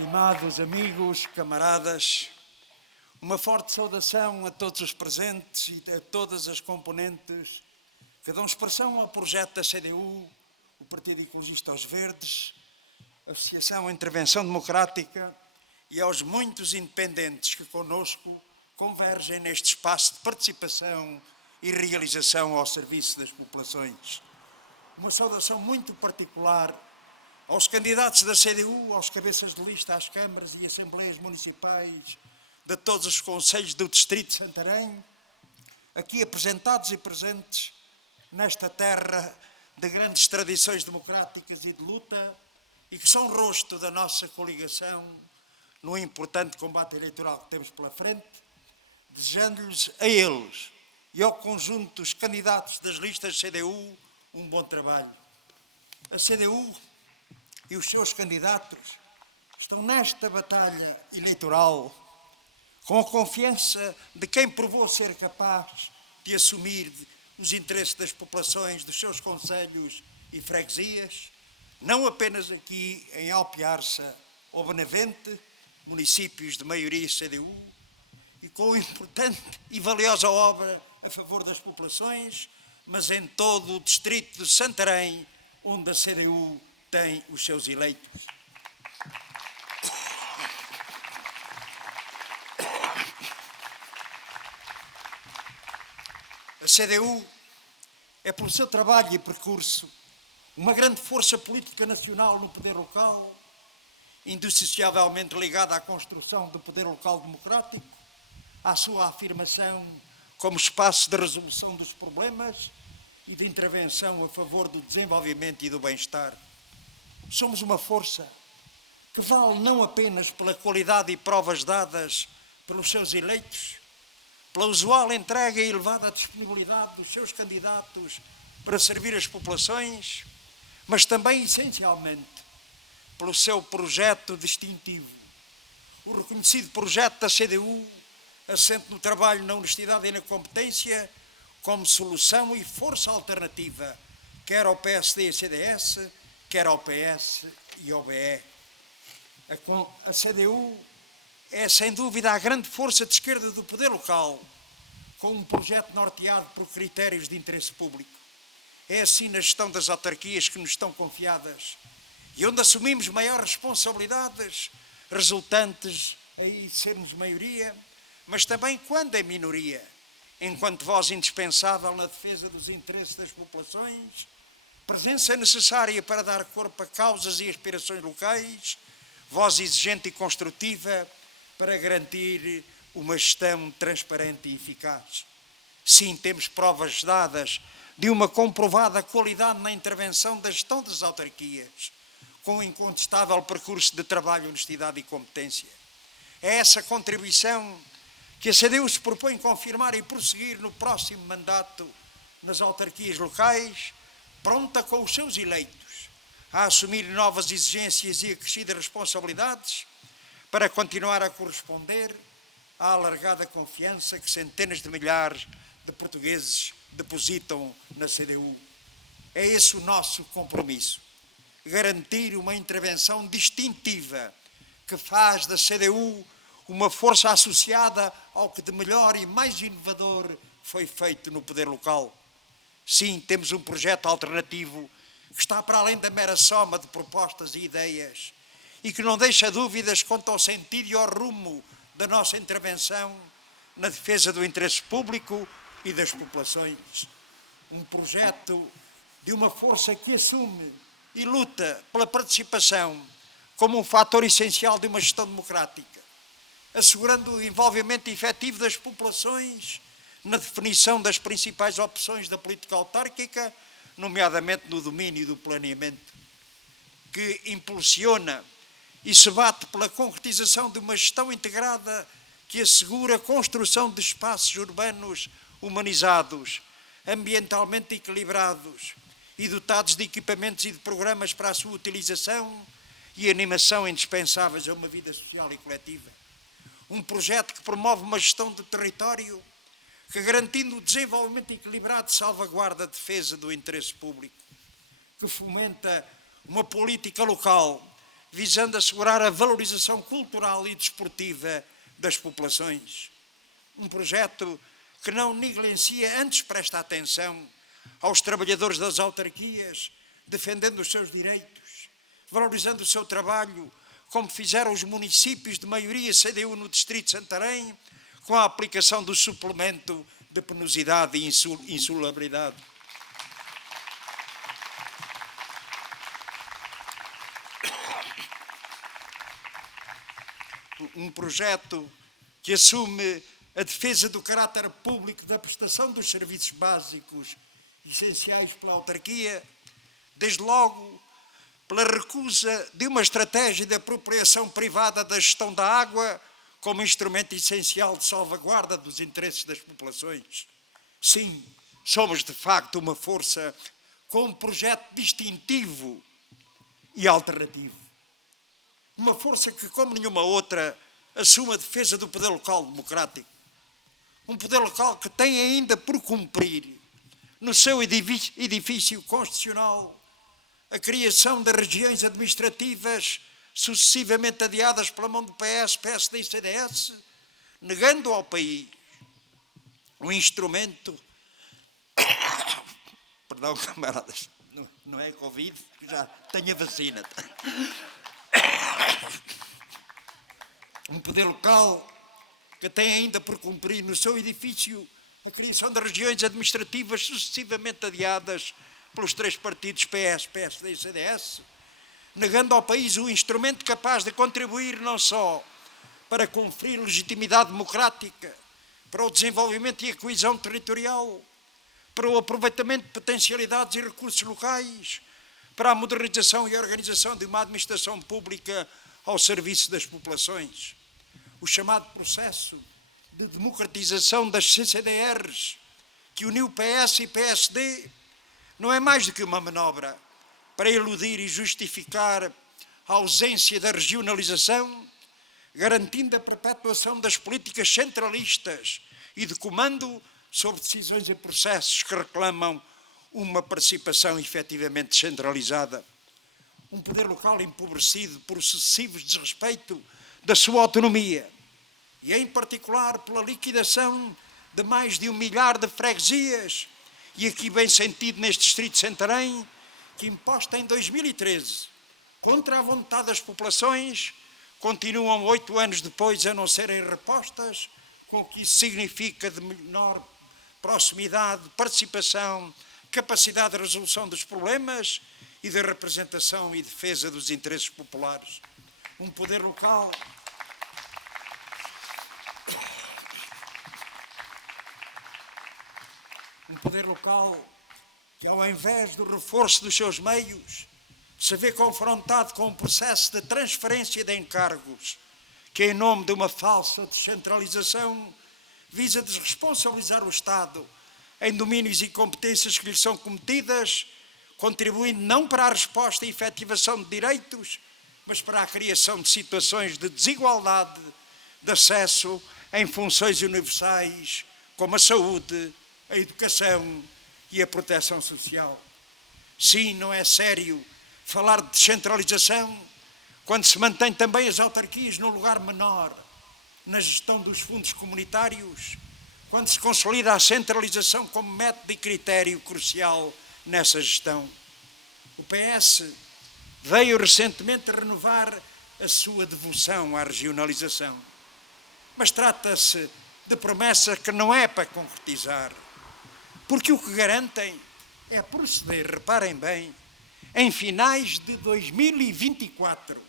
Estimados amigos, camaradas, uma forte saudação a todos os presentes e a todas as componentes que dão expressão ao projeto da CDU, o Partido Ecologista aos Verdes, a Associação Intervenção Democrática e aos muitos independentes que connosco convergem neste espaço de participação e realização ao serviço das populações. Uma saudação muito particular aos candidatos da CDU, aos cabeças de lista às câmaras e assembleias municipais de todos os concelhos do Distrito de Santarém, aqui apresentados e presentes nesta terra de grandes tradições democráticas e de luta e que são rosto da nossa coligação no importante combate eleitoral que temos pela frente, desejando-lhes a eles e ao conjunto dos candidatos das listas CDU um bom trabalho. A CDU e os seus candidatos estão nesta batalha eleitoral com a confiança de quem provou ser capaz de assumir os interesses das populações dos seus concelhos e freguesias, não apenas aqui em Alpiarça ou Benavente, municípios de maioria CDU, e com importante e valiosa obra a favor das populações, mas em todo o distrito de Santarém, onde a CDU tem os seus eleitos. A CDU é, pelo seu trabalho e percurso, uma grande força política nacional no poder local, indissociavelmente ligada à construção do poder local democrático, à sua afirmação como espaço de resolução dos problemas e de intervenção a favor do desenvolvimento e do bem-estar. Somos uma força que vale não apenas pela qualidade e provas dadas pelos seus eleitos, pela usual entrega e elevada disponibilidade dos seus candidatos para servir as populações, mas também, essencialmente, pelo seu projeto distintivo. O reconhecido projeto da CDU, assente no trabalho, na honestidade e na competência, como solução e força alternativa, quer ao PSD e CDS, quer ao PS e ao BE. A CDU é, sem dúvida, a grande força de esquerda do poder local, com um projeto norteado por critérios de interesse público. É assim na gestão das autarquias que nos estão confiadas e onde assumimos maiores responsabilidades resultantes aí de sermos maioria, mas também quando é minoria, enquanto voz indispensável na defesa dos interesses das populações, presença necessária para dar corpo a causas e aspirações locais, voz exigente e construtiva para garantir uma gestão transparente e eficaz. Sim, temos provas dadas de uma comprovada qualidade na intervenção da gestão das autarquias, com um incontestável percurso de trabalho, honestidade e competência. É essa contribuição que a CDU se propõe confirmar e prosseguir no próximo mandato nas autarquias locais, pronta com os seus eleitos a assumir novas exigências e acrescidas responsabilidades para continuar a corresponder à alargada confiança que centenas de milhares de portugueses depositam na CDU. É esse o nosso compromisso, garantir uma intervenção distintiva que faz da CDU uma força associada ao que de melhor e mais inovador foi feito no poder local. Sim, temos um projeto alternativo que está para além da mera soma de propostas e ideias e que não deixa dúvidas quanto ao sentido e ao rumo da nossa intervenção na defesa do interesse público e das populações. Um projeto de uma força que assume e luta pela participação como um fator essencial de uma gestão democrática, assegurando o envolvimento efetivo das populações na definição das principais opções da política autárquica, nomeadamente no domínio do planeamento, que impulsiona e se bate pela concretização de uma gestão integrada que assegura a construção de espaços urbanos humanizados, ambientalmente equilibrados e dotados de equipamentos e de programas para a sua utilização e animação indispensáveis a uma vida social e coletiva. Um projeto que promove uma gestão do território que, garantindo o desenvolvimento equilibrado, salvaguarda a defesa do interesse público, que fomenta uma política local visando assegurar a valorização cultural e desportiva das populações. Um projeto que não negligencia, antes presta atenção aos trabalhadores das autarquias, defendendo os seus direitos, valorizando o seu trabalho, como fizeram os municípios de maioria CDU no Distrito de Santarém, com a aplicação do suplemento de penosidade e insalubridade. Um projeto que assume a defesa do caráter público da prestação dos serviços básicos essenciais pela autarquia, desde logo pela recusa de uma estratégia de apropriação privada da gestão da água como instrumento essencial de salvaguarda dos interesses das populações. Sim, somos de facto uma força com um projeto distintivo e alternativo. Uma força que, como nenhuma outra, assume a defesa do poder local democrático. Um poder local que tem ainda por cumprir, no seu edifício constitucional, a criação de regiões administrativas sucessivamente adiadas pela mão do PS, PSD e CDS, negando ao país um instrumento... Perdão, camaradas, não é Covid, já tenho a vacina. Um poder local que tem ainda por cumprir no seu edifício a criação de regiões administrativas sucessivamente adiadas pelos três partidos PS, PSD e CDS, negando ao país um instrumento capaz de contribuir não só para conferir legitimidade democrática, para o desenvolvimento e a coesão territorial, para o aproveitamento de potencialidades e recursos locais, para a modernização e organização de uma administração pública ao serviço das populações. O chamado processo de democratização das CCDRs, que uniu PS e PSD, não é mais do que uma manobra para eludir e justificar a ausência da regionalização, garantindo a perpetuação das políticas centralistas e de comando sobre decisões e processos que reclamam uma participação efetivamente centralizada. Um poder local empobrecido por sucessivos desrespeito da sua autonomia e, em particular, pela liquidação de mais de 1 milhar de freguesias, e aqui bem sentido neste Distrito de Santarém, que, imposta em 2013, contra a vontade das populações, continuam 8 anos depois a não serem repostas, com o que isso significa de menor proximidade, participação, capacidade de resolução dos problemas e de representação e defesa dos interesses populares. Um poder local que, ao invés do reforço dos seus meios, se vê confrontado com um processo de transferência de encargos que, em nome de uma falsa descentralização, visa desresponsabilizar o Estado em domínios e competências que lhe são cometidas, contribuindo não para a resposta e efetivação de direitos, mas para a criação de situações de desigualdade de acesso em funções universais como a saúde, a educação e a proteção social. Sim, não é sério falar de descentralização quando se mantém também as autarquias num lugar menor na gestão dos fundos comunitários, quando se consolida a centralização como método e critério crucial nessa gestão. O PS veio recentemente renovar a sua devoção à regionalização, mas trata-se de promessa que não é para concretizar, porque o que garantem é proceder, reparem bem, em finais de 2024,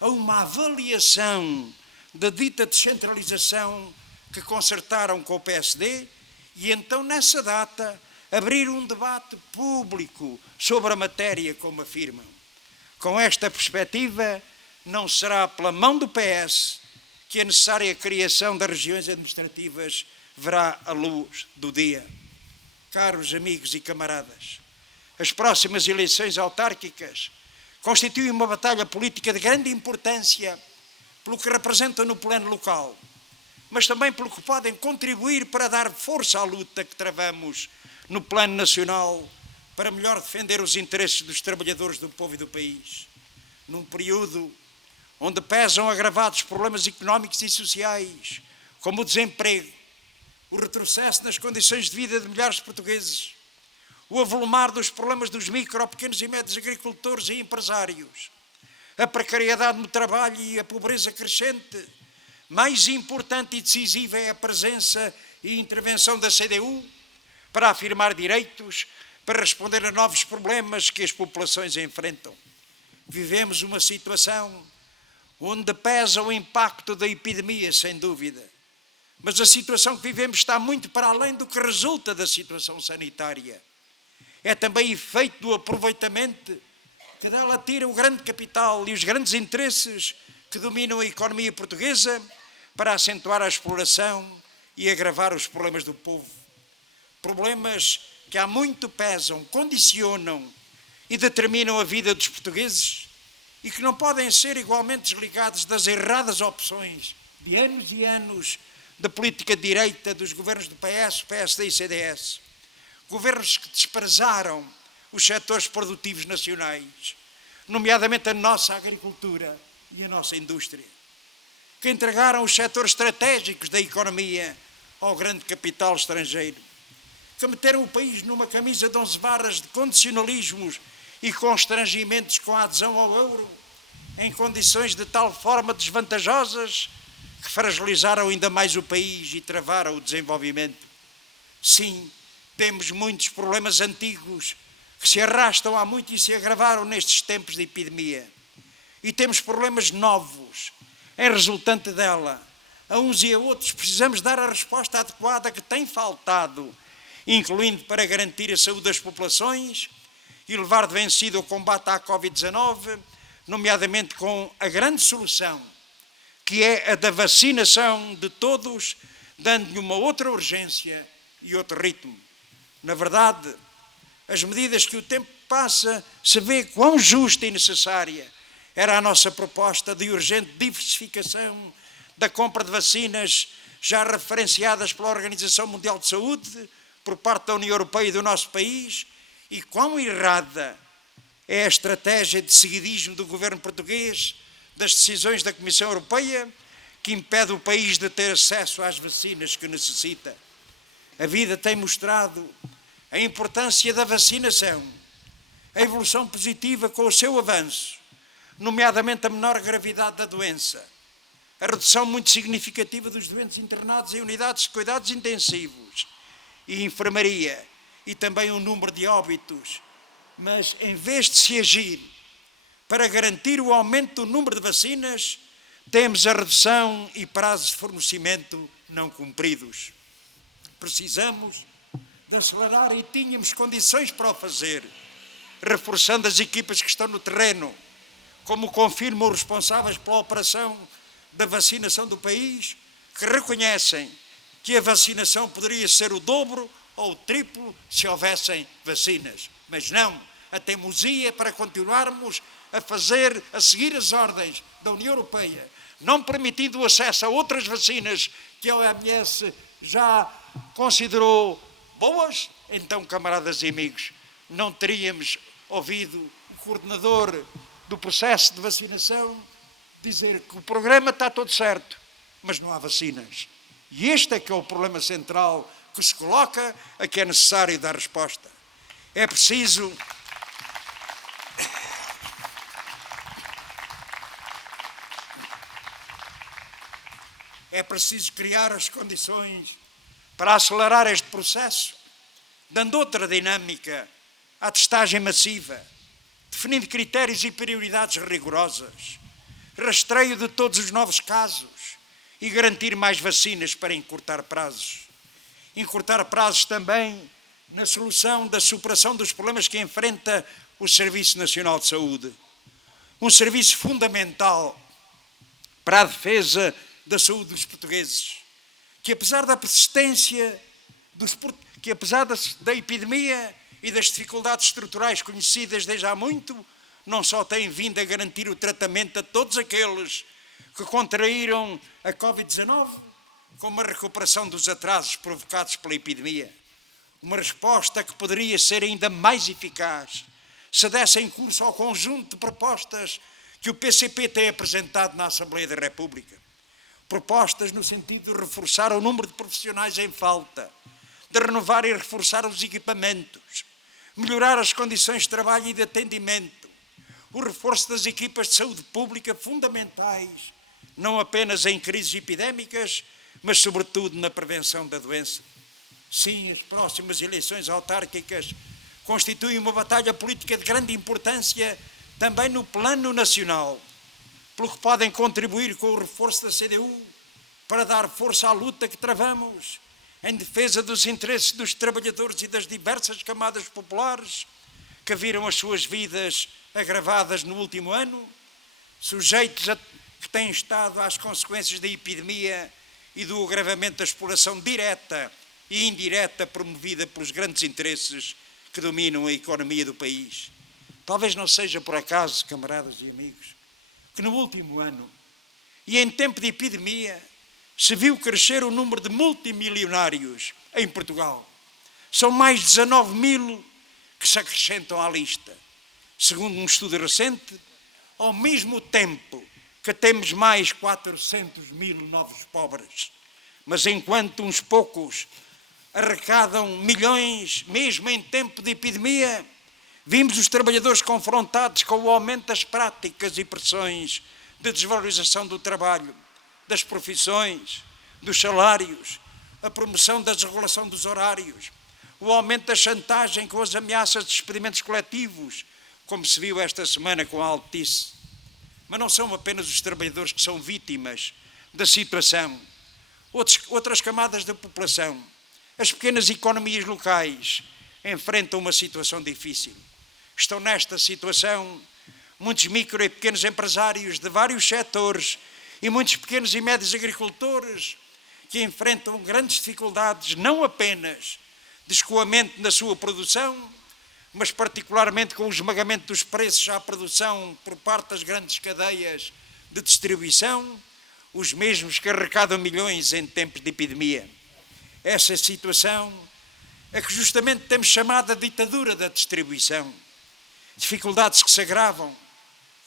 a uma avaliação da dita descentralização que concertaram com o PSD e então, nessa data, abrir um debate público sobre a matéria, como afirmam. Com esta perspectiva, não será pela mão do PS que a necessária criação das regiões administrativas verá a luz do dia. Caros amigos e camaradas, as próximas eleições autárquicas constituem uma batalha política de grande importância pelo que representam no plano local, mas também pelo que podem contribuir para dar força à luta que travamos no plano nacional para melhor defender os interesses dos trabalhadores do povo e do país. num período onde pesam agravados problemas económicos e sociais, como o desemprego, o retrocesso nas condições de vida de milhares de portugueses, o avolumar dos problemas dos micro, pequenos e médios agricultores e empresários, a precariedade no trabalho e a pobreza crescente, mais importante e decisiva é a presença e intervenção da CDU para afirmar direitos, para responder a novos problemas que as populações enfrentam. Vivemos uma situação onde pesa o impacto da epidemia, sem dúvida. Mas a situação que vivemos está muito para além do que resulta da situação sanitária. É também efeito do aproveitamento que dela tira o grande capital e os grandes interesses que dominam a economia portuguesa para acentuar a exploração e agravar os problemas do povo. Problemas que há muito pesam, condicionam e determinam a vida dos portugueses e que não podem ser igualmente desligados das erradas opções de anos e anos da política de direita dos governos do PS, PSD e CDS. Governos que desprezaram os setores produtivos nacionais, nomeadamente a nossa agricultura e a nossa indústria, que entregaram os setores estratégicos da economia ao grande capital estrangeiro, que meteram o país numa camisa de 11 barras de condicionalismos e constrangimentos com a adesão ao euro, em condições de tal forma desvantajosas que fragilizaram ainda mais o país e travaram o desenvolvimento. Sim, temos muitos problemas antigos que se arrastam há muito e se agravaram nestes tempos de epidemia. E temos problemas novos em resultante dela. A uns e a outros precisamos dar a resposta adequada que tem faltado, incluindo para garantir a saúde das populações e levar de vencido o combate à Covid-19, nomeadamente com a grande solução, que é a da vacinação de todos, dando-lhe uma outra urgência e outro ritmo. Na verdade, as medidas que o tempo passa se vê quão justa e necessária era a nossa proposta de urgente diversificação da compra de vacinas já referenciadas pela Organização Mundial de Saúde por parte da União Europeia e do nosso país, e quão errada é a estratégia de seguidismo do governo português das decisões da Comissão Europeia que impede o país de ter acesso às vacinas que necessita. A vida tem mostrado a importância da vacinação, a evolução positiva com o seu avanço, nomeadamente a menor gravidade da doença, a redução muito significativa dos doentes internados em unidades de cuidados intensivos e enfermaria, e também o número de óbitos. Mas, em vez de se agir para garantir o aumento do número de vacinas, temos a redução e prazos de fornecimento não cumpridos. Precisamos de acelerar e tínhamos condições para o fazer, reforçando as equipas que estão no terreno, como confirmam os responsáveis pela operação da vacinação do país, que reconhecem que a vacinação poderia ser o dobro ou o triplo se houvessem vacinas. Mas não, a teimosia para continuarmos a seguir as ordens da União Europeia, não permitindo o acesso a outras vacinas que a OMS já considerou boas, então, camaradas e amigos, não teríamos ouvido o coordenador do processo de vacinação dizer que o programa está todo certo, mas não há vacinas. E este é que é o problema central que se coloca a que é necessário dar resposta. É preciso criar as condições para acelerar este processo, dando outra dinâmica à testagem massiva, definindo critérios e prioridades rigorosas, rastreio de todos os novos casos e garantir mais vacinas para encurtar prazos. Encurtar prazos também na solução da superação dos problemas que enfrenta o Serviço Nacional de Saúde. Um serviço fundamental para a defesa da saúde dos portugueses, que apesar da persistência, que apesar da epidemia e das dificuldades estruturais conhecidas desde há muito, não só tem vindo a garantir o tratamento a todos aqueles que contraíram a Covid-19, como a recuperação dos atrasos provocados pela epidemia. Uma resposta que poderia ser ainda mais eficaz se desse em curso ao conjunto de propostas que o PCP tem apresentado na Assembleia da República. Propostas no sentido de reforçar o número de profissionais em falta, de renovar e reforçar os equipamentos, melhorar as condições de trabalho e de atendimento, o reforço das equipas de saúde pública fundamentais, não apenas em crises epidémicas, mas sobretudo na prevenção da doença. Sim, as próximas eleições autárquicas constituem uma batalha política de grande importância também no plano nacional, pelo que podem contribuir com o reforço da CDU para dar força à luta que travamos em defesa dos interesses dos trabalhadores e das diversas camadas populares que viram as suas vidas agravadas no último ano, sujeitos que têm estado às consequências da epidemia e do agravamento da exploração direta e indireta promovida pelos grandes interesses que dominam a economia do país. Talvez não seja por acaso, camaradas e amigos, que no último ano e em tempo de epidemia se viu crescer o número de multimilionários em Portugal. São mais de 19 mil que se acrescentam à lista, segundo um estudo recente, ao mesmo tempo que temos mais 400 mil novos pobres. Mas enquanto uns poucos arrecadam milhões, mesmo em tempo de epidemia, vimos os trabalhadores confrontados com o aumento das práticas e pressões de desvalorização do trabalho, das profissões, dos salários, a promoção da desregulação dos horários, o aumento da chantagem com as ameaças de despedimentos coletivos, como se viu esta semana com a Altice. Mas não são apenas os trabalhadores que são vítimas da situação. Outras camadas da população, as pequenas economias locais, enfrentam uma situação difícil. Estão nesta situação muitos micro e pequenos empresários de vários setores e muitos pequenos e médios agricultores que enfrentam grandes dificuldades, não apenas de escoamento na sua produção, mas particularmente com o esmagamento dos preços à produção por parte das grandes cadeias de distribuição, os mesmos que arrecadam milhões em tempos de epidemia. Essa situação é que justamente temos chamado a ditadura da distribuição. Dificuldades que se agravam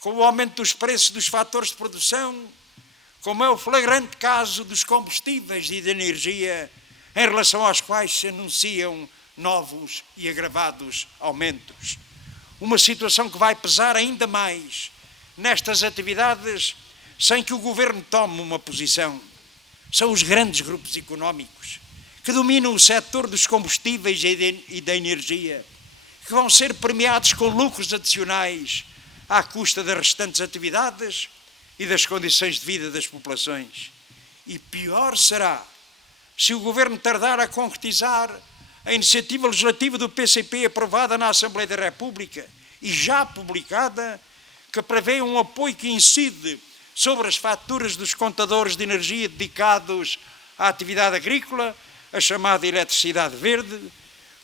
com o aumento dos preços dos fatores de produção, como é o flagrante caso dos combustíveis e da energia, em relação aos quais se anunciam novos e agravados aumentos. Uma situação que vai pesar ainda mais nestas atividades sem que o governo tome uma posição. São os grandes grupos económicos que dominam o setor dos combustíveis e da energia, que vão ser premiados com lucros adicionais à custa das restantes atividades e das condições de vida das populações. E pior será se o governo tardar a concretizar a iniciativa legislativa do PCP aprovada na Assembleia da República e já publicada, que prevê um apoio que incide sobre as faturas dos contadores de energia dedicados à atividade agrícola, a chamada eletricidade verde,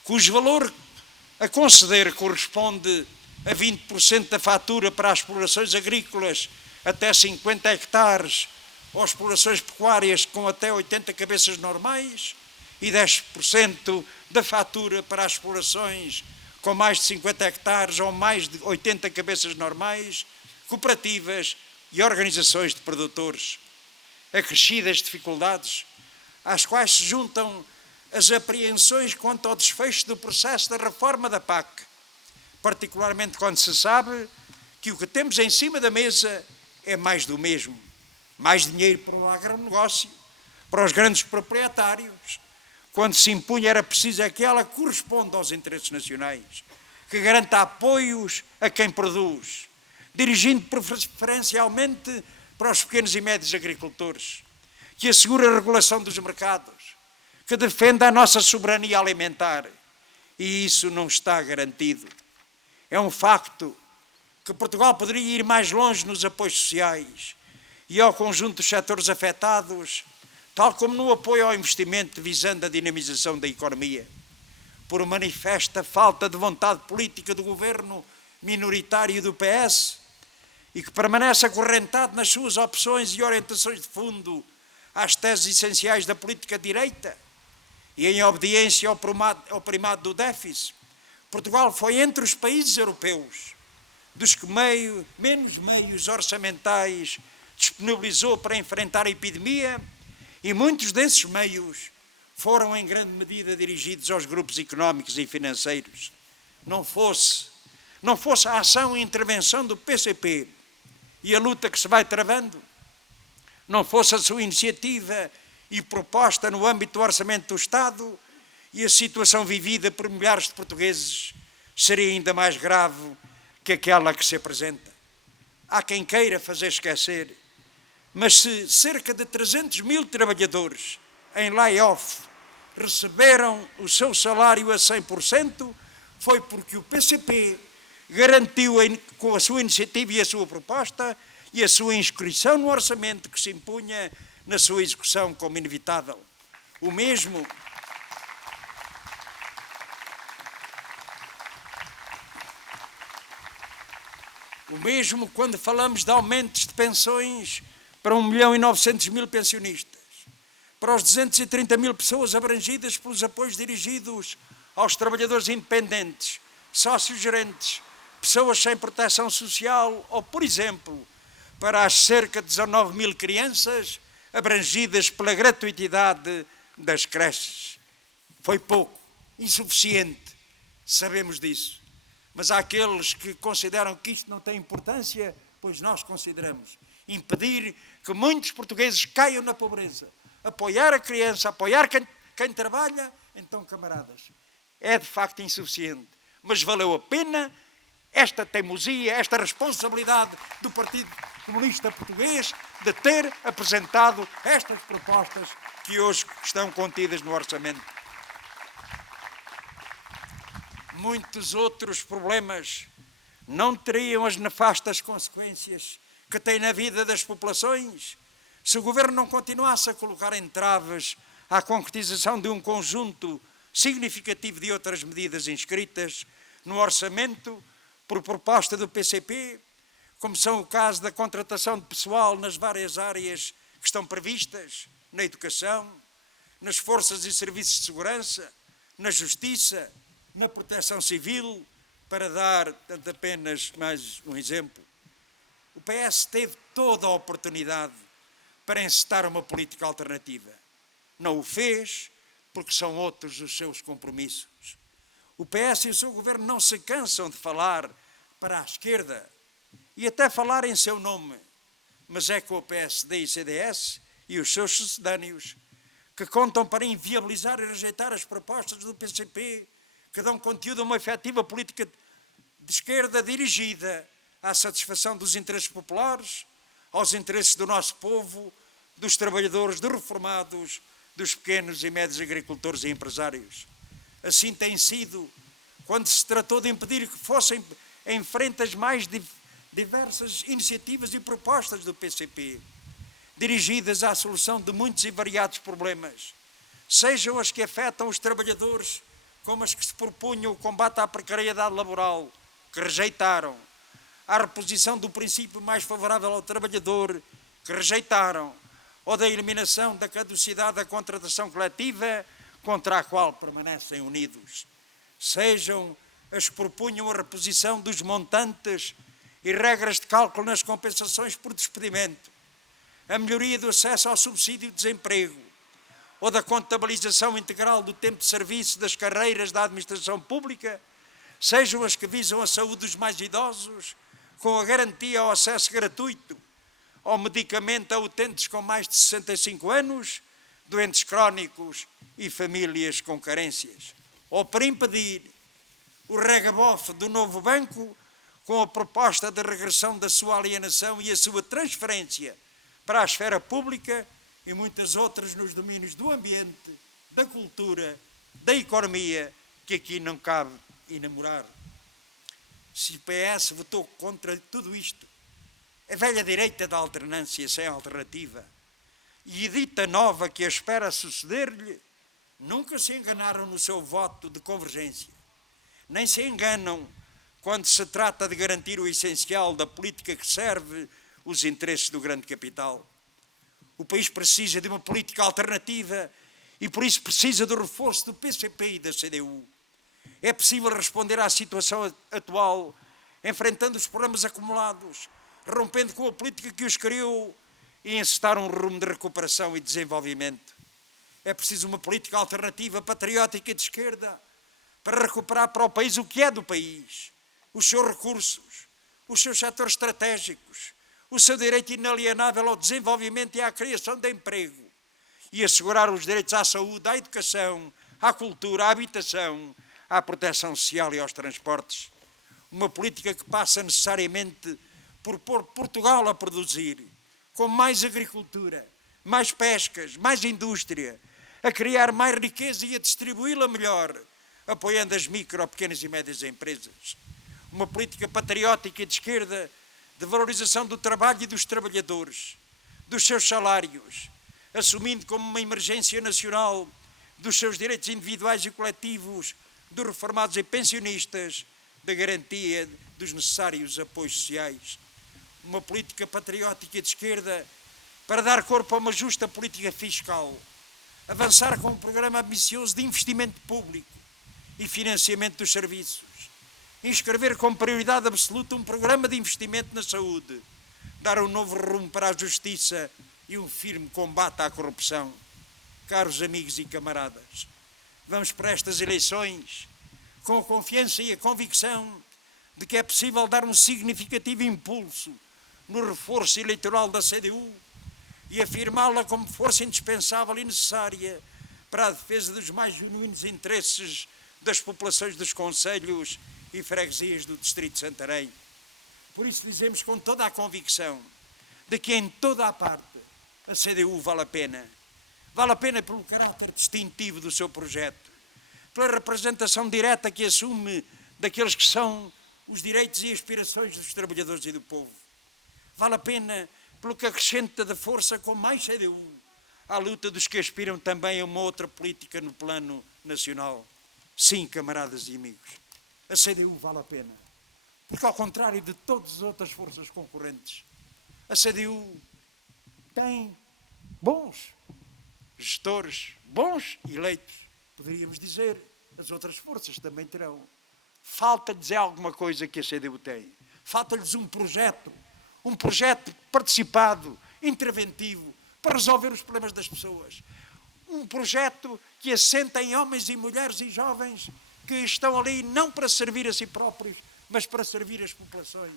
cujo valor a conceder corresponde a 20% da fatura para as explorações agrícolas até 50 hectares ou explorações pecuárias com até 80 cabeças normais e 10% da fatura para as explorações com mais de 50 hectares ou mais de 80 cabeças normais, cooperativas e organizações de produtores. Acrescidas dificuldades às quais se juntam as apreensões quanto ao desfecho do processo da reforma da PAC, particularmente quando se sabe que o que temos em cima da mesa é mais do mesmo. Mais dinheiro para o agronegócio, para os grandes proprietários. Quando se impunha era preciso é que ela corresponda aos interesses nacionais, que garanta apoios a quem produz, dirigindo preferencialmente para os pequenos e médios agricultores, que assegure a regulação dos mercados, que defenda a nossa soberania alimentar. E isso não está garantido. É um facto que Portugal poderia ir mais longe nos apoios sociais e ao conjunto dos setores afetados, tal como no apoio ao investimento visando a dinamização da economia, por manifesta falta de vontade política do governo minoritário do PS e que permanece acorrentado nas suas opções e orientações de fundo às teses essenciais da política direita e em obediência ao primado do déficit. Portugal foi entre os países europeus dos que menos meios orçamentais disponibilizou para enfrentar a epidemia, e muitos desses meios foram em grande medida dirigidos aos grupos económicos e financeiros. Não fosse a ação e intervenção do PCP e a luta que se vai travando, não fosse a sua iniciativa e proposta no âmbito do orçamento do Estado, e a situação vivida por milhares de portugueses seria ainda mais grave que aquela que se apresenta. Há quem queira fazer esquecer, mas se cerca de 300 mil trabalhadores em lay-off receberam o seu salário a 100%, foi porque o PCP garantiu com a sua iniciativa e a sua proposta e a sua inscrição no orçamento que se impunha na sua execução como inevitável. O mesmo quando falamos de aumentos de pensões para 1.900.000 pensionistas, para os 230 mil pessoas abrangidas pelos apoios dirigidos aos trabalhadores independentes, sócios-gerentes, pessoas sem proteção social ou, por exemplo, para as cerca de 19 mil crianças abrangidas pela gratuitidade das creches. Foi pouco, insuficiente, sabemos disso. Mas há aqueles que consideram que isto não tem importância, pois nós consideramos. Impedir que muitos portugueses caiam na pobreza. Apoiar a criança, apoiar quem trabalha, então, camaradas, é de facto insuficiente. Mas valeu a pena esta teimosia, esta responsabilidade do Partido Comunista Português de ter apresentado estas propostas que hoje estão contidas no orçamento. Muitos outros problemas não teriam as nefastas consequências que têm na vida das populações se o Governo não continuasse a colocar entraves à concretização de um conjunto significativo de outras medidas inscritas no orçamento por proposta do PCP, como são o caso da contratação de pessoal nas várias áreas que estão previstas, na educação, nas forças e serviços de segurança, na justiça, na proteção civil, para dar apenas mais um exemplo. O PS teve toda a oportunidade para encetar uma política alternativa. Não o fez, porque são outros os seus compromissos. O PS e o seu governo não se cansam de falar para a esquerda e até falar em seu nome, mas é com o PSD e CDS e os seus sucedâneos que contam para inviabilizar e rejeitar as propostas do PCP, que dão conteúdo a uma efetiva política de esquerda dirigida à satisfação dos interesses populares, aos interesses do nosso povo, dos trabalhadores, dos reformados, dos pequenos e médios agricultores e empresários. Assim tem sido quando se tratou de impedir que fossem em frente as mais diversas iniciativas e propostas do PCP, dirigidas à solução de muitos e variados problemas, sejam as que afetam os trabalhadores, como as que se propunham o combate à precariedade laboral, que rejeitaram, à reposição do princípio mais favorável ao trabalhador, que rejeitaram, ou da eliminação da caducidade da contratação coletiva, contra a qual permanecem unidos. Sejam as que propunham a reposição dos montantes e regras de cálculo nas compensações por despedimento, a melhoria do acesso ao subsídio de desemprego, ou da contabilização integral do tempo de serviço das carreiras da administração pública, sejam as que visam a saúde dos mais idosos, com a garantia ao acesso gratuito ao medicamento a utentes com mais de 65 anos, doentes crónicos e famílias com carências. Ou para impedir o regabofe do novo banco com a proposta de regressão da sua alienação e a sua transferência para a esfera pública e muitas outras nos domínios do ambiente, da cultura, da economia, que aqui não cabe enumerar. Se o PS votou contra tudo isto, a velha direita da alternância sem alternativa e a dita nova que a espera suceder-lhe, nunca se enganaram no seu voto de convergência. Nem se enganam quando se trata de garantir o essencial da política que serve os interesses do grande capital. O país precisa de uma política alternativa e por isso precisa do reforço do PCP e da CDU. É possível responder à situação atual enfrentando os problemas acumulados, rompendo com a política que os criou e encetar um rumo de recuperação e desenvolvimento. É preciso uma política alternativa, patriótica e de esquerda, para recuperar para o país o que é do país, os seus recursos, os seus setores estratégicos, o seu direito inalienável ao desenvolvimento e à criação de emprego, e assegurar os direitos à saúde, à educação, à cultura, à habitação, à proteção social e aos transportes. Uma política que passa necessariamente por pôr Portugal a produzir, com mais agricultura, mais pescas, mais indústria, a criar mais riqueza e a distribuí-la melhor, apoiando as micro, pequenas e médias empresas. Uma política patriótica e de esquerda de valorização do trabalho e dos trabalhadores, dos seus salários, assumindo como uma emergência nacional dos seus direitos individuais e coletivos, dos reformados e pensionistas, da garantia dos necessários apoios sociais. Uma política patriótica e de esquerda para dar corpo a uma justa política fiscal, avançar com um programa ambicioso de investimento público e financiamento dos serviços, inscrever como prioridade absoluta um programa de investimento na saúde, dar um novo rumo para a justiça e um firme combate à corrupção. Caros amigos e camaradas, vamos para estas eleições com a confiança e a convicção de que é possível dar um significativo impulso no reforço eleitoral da CDU e afirmá-la como força indispensável e necessária para a defesa dos mais genuínos interesses das populações dos concelhos e freguesias do Distrito de Santarém. Por isso dizemos com toda a convicção de que em toda a parte a CDU vale a pena. Vale a pena pelo caráter distintivo do seu projeto, pela representação direta que assume daqueles que são os direitos e aspirações dos trabalhadores e do povo. Vale a pena pelo que acrescenta da força com mais CDU à luta dos que aspiram também a uma outra política no plano nacional. Sim, camaradas e amigos, a CDU vale a pena, porque ao contrário de todas as outras forças concorrentes, a CDU tem bons gestores, bons eleitos. Poderíamos dizer, as outras forças também terão. Falta-lhes alguma coisa que a CDU tem. Falta-lhes um projeto participado, interventivo, para resolver os problemas das pessoas. Um projeto que assenta em homens e mulheres e jovens que estão ali não para servir a si próprios, mas para servir as populações.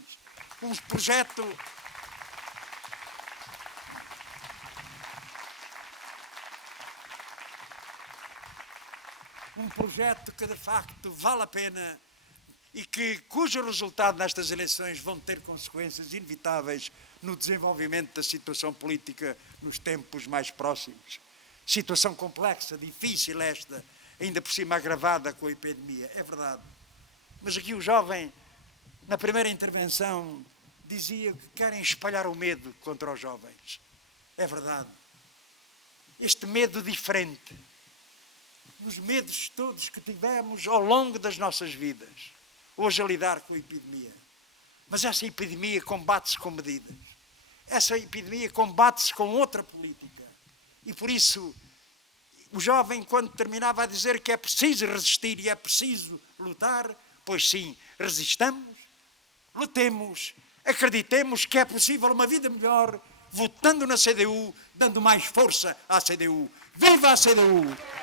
Um projeto que de facto vale a pena e cujo resultado nestas eleições vão ter consequências inevitáveis no desenvolvimento da situação política nos tempos mais próximos. Situação complexa, difícil esta, ainda por cima agravada com a epidemia, é verdade. Mas aqui o jovem, na primeira intervenção, dizia que querem espalhar o medo contra os jovens. É verdade. Este medo diferente, nos medos todos que tivemos ao longo das nossas vidas, hoje a lidar com a epidemia. Mas essa epidemia combate-se com medidas. Essa epidemia combate-se com outra política. E por isso, o jovem, quando terminava a dizer que é preciso resistir e é preciso lutar, pois sim, resistamos, lutemos, acreditemos que é possível uma vida melhor, votando na CDU, dando mais força à CDU. Viva a CDU!